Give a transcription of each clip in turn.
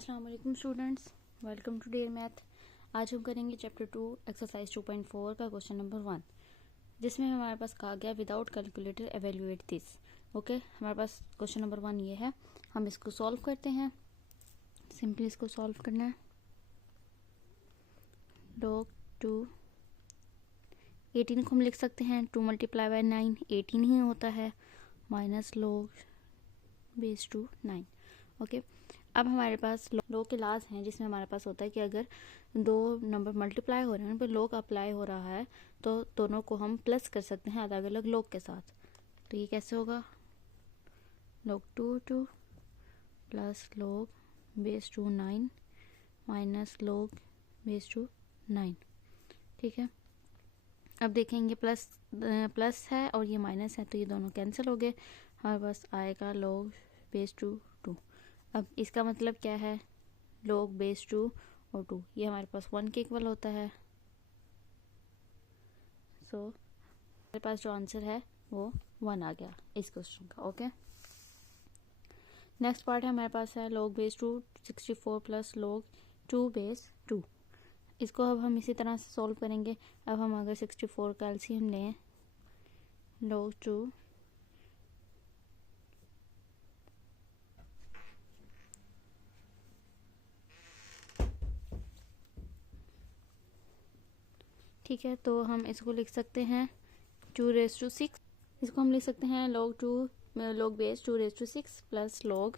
अस्सलाम वालेकुम students, welcome to dare math. आज हम करेंगे चैप्टर 2 एक्सरसाइज 2.4 का क्वेश्चन नंबर 1, जिसमें हमारे पास कहा गया without calculator evaluate this. Okay, हमारे पास क्वेश्चन नंबर 1 ये है। हम इसको सॉल्व करते हैं। सिंपली इसको सॉल्व करना है। log 2 18 को हम लिख सकते हैं 2 मल्टीप्लाई बाय 9 18 ही होता है, minus log base two 9। Okay, अब हमारे पास log के लाज हैं, जिसमें हमारे पास होता है कि अगर दो नंबर मल्टीप्लाई हो रहे हैं, उन पर log अप्लाई हो रहा है, तो दोनों को हम प्लस कर सकते हैं अलग अलग log के साथ। तो ये कैसे होगा? log 2 plus log base two 9 minus log base two 9। ठीक है, अब देखेंगे प्लस है और ये माइनस है, तो ये दोनों कैंसिल हो गए। हमारे पास आएगा log बेस टू 2। अब इसका मतलब क्या है? log बेस टू और 2 ये हमारे पास 1 के इक्वल होता है। सो हमारे पास जो आंसर है वो 1 आ गया इस क्वेश्चन का। ओके, नेक्स्ट पार्ट है हमारे पास है log base two 64 plus log 2 base 2। इसको अब हम इसी तरह से सॉल्व करेंगे। अब हम अगर 64 का एलसीएम लें, log 2 ठीक है, तो हम इसको लिख सकते हैं 2 रेज टू 6। इसको हम लिख सकते हैं log base 2 raise to 6 plus log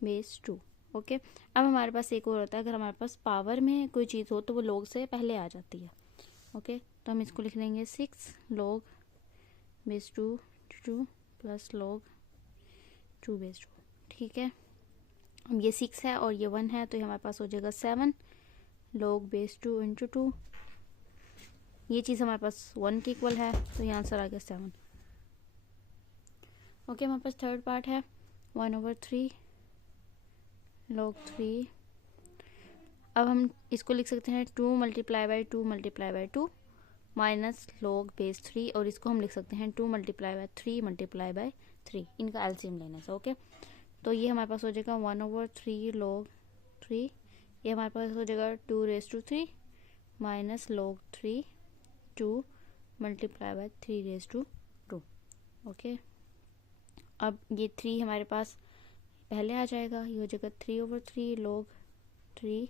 base 2। Okay, अब हमारे पास एक और होता है, अगर हमारे पास पावर में कोई चीज़ हो तो वो log से पहले आ जाती है। ओके, तो हम इसको लिख लेंगे 6 log base 2 plus log 2 base 2। ठीक है, अब ये 6 है और ये 1 है, तो ये हमारे पास हो जाएगा 7 log बेस 2 इंटू 2। ये चीज़ हमारे पास 1 के इक्वल है, तो ये आंसर आ गया 7। ओके, हमारे पास थर्ड पार्ट है 1/3 log 3। अब हम इसको लिख सकते हैं 2 multiply bye 2 multiply bye 2 minus log base 3, और इसको हम लिख सकते हैं 2 मल्टीप्लाई बाय 3 मल्टीप्लाई बाय 3। इनका एलसीएम लेने से। ओके, तो ये हमारे पास हो जाएगा 1/3 log 3। ये हमारे पास हो जाएगा 2 raise to 3 minus log 3 2 multiply by 3 raise to 2। Okay, अब ये 3 हमारे पास पहले आ जाएगा, ये हो जाएगा 3/3 log 3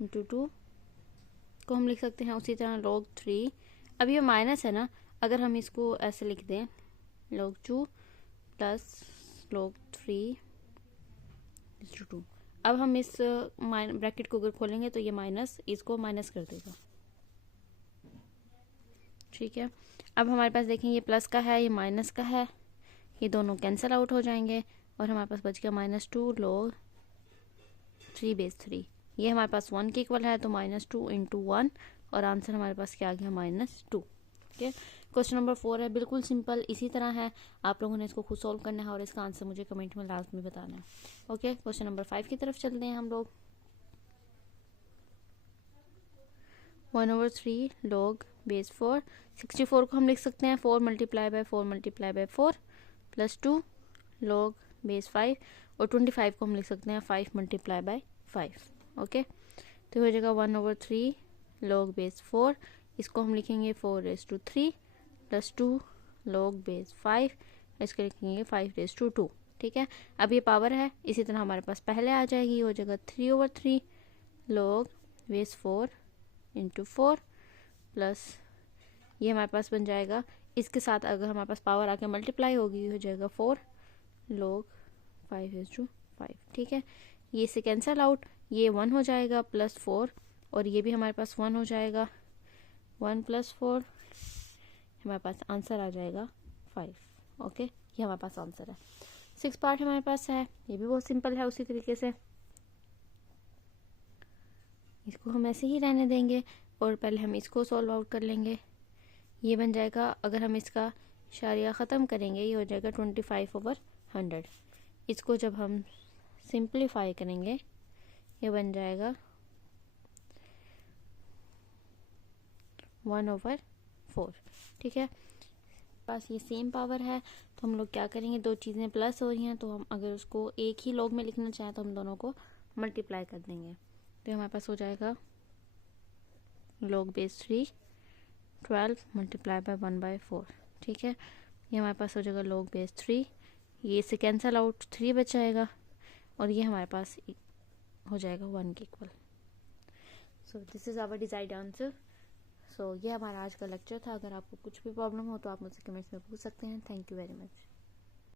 इंटू 2 को हम लिख सकते हैं उसी तरह log 3। अब ये माइनस है ना, अगर हम इसको ऐसे लिख दें log 2 प्लस log 3 इंटू 2। अब हम इस ब्रैकेट को अगर खोलेंगे तो ये माइनस इसको माइनस कर देगा। ठीक है, अब हमारे पास देखें ये प्लस का है, ये माइनस का है, ये दोनों कैंसिल आउट हो जाएंगे और हमारे पास बच गया -2 log 3 बेस 3। ये हमारे पास 1 के इक्वल है, तो -2 इंटू 1, और आंसर हमारे पास क्या आ गया -2। ओके, क्वेश्चन नंबर 4 है, बिल्कुल सिंपल इसी तरह है। आप लोगों ने इसको खुद सॉल्व करना है और इसका आंसर मुझे कमेंट में लास्ट में बताना है। ओके, क्वेश्चन नंबर 5 की तरफ चलते हैं हम लोग। 1/3 log बेस 4। 64 को हम लिख सकते हैं 4 multiply by 4 multiply by 4 plus 2 log base 5, और 25 को हम लिख सकते हैं 5 मल्टीप्लाई बाय 5। ओके, तो हो जाएगा 1/3 log बेस 4। इसको हम लिखेंगे 4 raise to 3 plus 2 log base 5, इसको लिखेंगे 5 रेज टू 2। ठीक है, अब ये पावर है, इसी तरह हमारे पास पहले आ जाएगी, हो जाएगा 3/3 log बेस 4 इंटू 4 प्लस ये हमारे पास बन जाएगा, इसके साथ अगर हमारे पास पावर आके मल्टीप्लाई होगी, हो जाएगा 4 log 5/5। ठीक है, ये इससे कैंसिल आउट, ये 1 हो जाएगा प्लस 4, और ये भी हमारे पास 1 हो जाएगा, 1 प्लस 4, हमारे पास आंसर आ जाएगा 5। ओके, ये हमारे पास आंसर है। 6 पार्ट हमारे पास है, ये भी बहुत सिंपल है। उसी तरीके से इसको हम ऐसे ही रहने देंगे और पहले हम इसको सॉल्व आउट कर लेंगे। ये बन जाएगा, अगर हम इसका शारिया ख़त्म करेंगे, ये हो जाएगा 25/100। इसको जब हम सिंप्लीफाई करेंगे, ये बन जाएगा 1/4। ठीक है, पास ये सेम पावर है, तो हम लोग क्या करेंगे, दो चीज़ें प्लस हो रही हैं, तो हम अगर उसको एक ही log में लिखना चाहें तो हम दोनों को मल्टीप्लाई कर देंगे तो हमारे पास हो जाएगा log बेस 3 12 मल्टीप्लाई बाय 1/4। ठीक है, ये हमारे पास हो जाएगा log बेस 3, ये से कैंसिल आउट 3 बच जाएगा और ये हमारे पास हो जाएगा 1 के equal. So this is our desired answer. So ये हमारा आज का लेक्चर था। अगर आपको कुछ भी प्रॉब्लम हो तो आप मुझसे कमेंट्स में पूछ सकते हैं। Thank you very much.